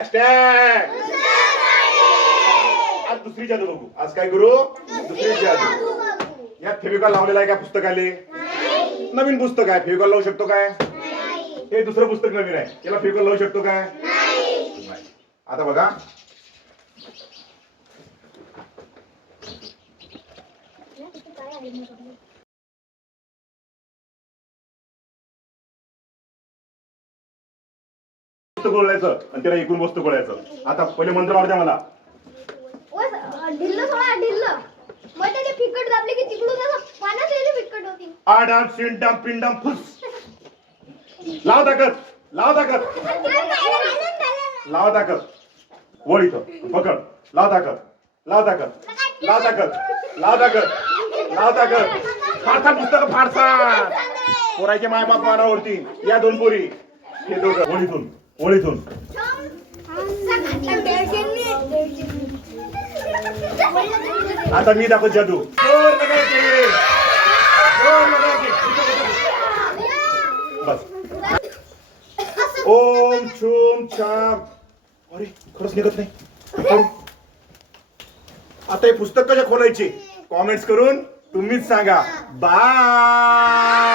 आज दुसरी जादू बघू. आज काय करू? दुसरी जादू. यात फेविकॉल लावलेला आहे का पुस्तकाले? नवीन पुस्तक आहे. फेविकॉल लावू शकतो काय? हे दुसरं पुस्तक नवीन आहे. याला फेविकॉल लावू शकतो काय? नाही. आता बघा. पुस्तक बोलायचं आणि त्याला एकूण वस्तू बोलायचं. आता पहिले मंत्र वाढ द्या मला. ढिल्ल सोडा ढिल्ल. मग त्याची फिकट दाबली की तिकडून असं पाण्यात येते फिकट होती. आडाम शिंडाम पिंडाम फुस. लाव ताकद. लाव ताकद. लाव ताकद. वळ इथं. पकड. लाव ताकद. लाव ताकद. लाव ताकद. लाव ताकद. लाव ताकद. फाडसा पुस्तक फाडसा. पोराचे मायबाप मानावरती. या दोन पोरी. हे दोघं. ओळीतून. ओळीतून. आता मी दाखवत जादू. बस. ओम छूम छाम. अरे खरंच निघत नाही. आता हे पुस्तक कशा खोलायचे? कॉमेंट्स करून तुम्हीच सांगा. बाय.